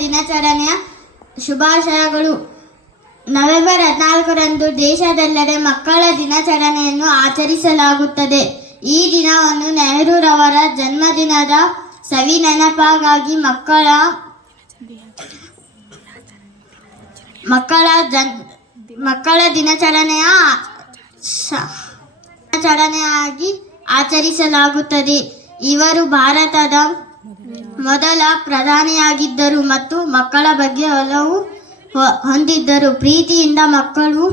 ದಿನಾಚರಣೆಯ ಶುಭಾಶಯಗಳು. ನವೆಂಬರ್ 14ರಂದು ದೇಶದೆಲ್ಲೆಡೆ ಮಕ್ಕಳ ದಿನಾಚರಣೆಯನ್ನು ಆಚರಿಸಲಾಗುತ್ತದೆ. ಈ ದಿನವನ್ನು ನೆಹರೂರವರ ಜನ್ಮದಿನದ ಸವಿ ನೆನಪಾಗಿ ಮಕ್ಕಳ ದಿನಾಚರಣೆಯಾಗಿ ಆಚರಿಸಲಾಗುತ್ತದೆ. ಇವರು ಭಾರತದ ಮೊದಲ ಪ್ರಧಾನಿಯಾಗಿದ್ದರು ಮತ್ತು ಮಕ್ಕಳ ಬಗ್ಗೆ ಒಲವು ಹೊಂದಿದ್ದರು. ಪ್ರೀತಿಯಿಂದ ಮಕ್ಕಳು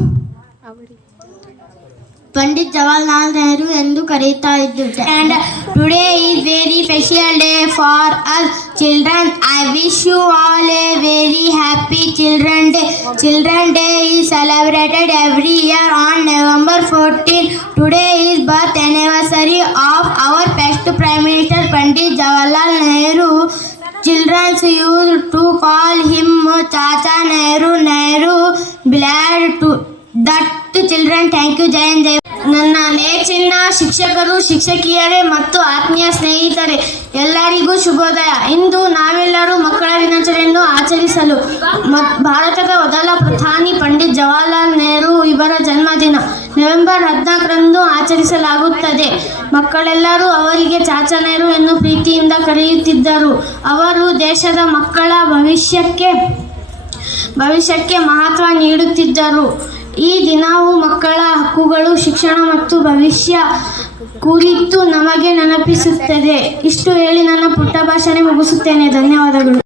ಪಂಡಿತ್ ಜವಾಹರ್ಲಾಲ್ ನೆಹರು ಎಂದು ಕರೆಯುತ್ತಾ ಇದ್ದರು. And today is very special day for us children. I wish you all a very happy Children Day. Children Day is celebrated every year on November 14. Today is birth anniversary of our first Prime Minister Pandit Jawaharlal Nehru. Children used to call him Chacha Nehru. Glad to that children. Thank you. Jai Hind. ನನ್ನ ನೆಚ್ಚಿನ ಶಿಕ್ಷಕರು, ಶಿಕ್ಷಕಿಯರೇ ಮತ್ತು ಆತ್ಮೀಯ ಸ್ನೇಹಿತರೆ, ಎಲ್ಲರಿಗೂ ಶುಭೋದಯ. ಇಂದು ನಾವೆಲ್ಲರೂ ಮಕ್ಕಳ ದಿನಾಚರಣೆಯನ್ನು ಆಚರಿಸಲು ಭಾರತದ ಮೊದಲ ಪ್ರಧಾನಿ ಪಂಡಿತ್ ಜವಾಹರ್ಲಾಲ್ ನೆಹರು ಇವರ ಜನ್ಮದಿನ ನವೆಂಬರ್ 14ರಂದು ಆಚರಿಸಲಾಗುತ್ತದೆ. ಮಕ್ಕಳೆಲ್ಲರೂ ಅವರಿಗೆ ಚಾಚಾ ನೆಹರು ಎಂದು ಪ್ರೀತಿಯಿಂದ ಕರೆಯುತ್ತಿದ್ದರು. ಅವರು ದೇಶದ ಮಕ್ಕಳ ಭವಿಷ್ಯಕ್ಕೆ ಮಹತ್ವ ನೀಡುತ್ತಿದ್ದರು. ಈ ದಿನವು ಮಕ್ಕಳ ಹಕ್ಕುಗಳು, ಶಿಕ್ಷಣ ಮತ್ತು ಭವಿಷ್ಯ ಕುರಿತು ನಮಗೆ ನೆನಪಿಸುತ್ತದೆ. ಇಷ್ಟು ಹೇಳಿ ನನ್ನ ಪುಟ್ಟ ಭಾಷಣ ಮುಗಿಸುತ್ತೇನೆ. ಧನ್ಯವಾದಗಳು.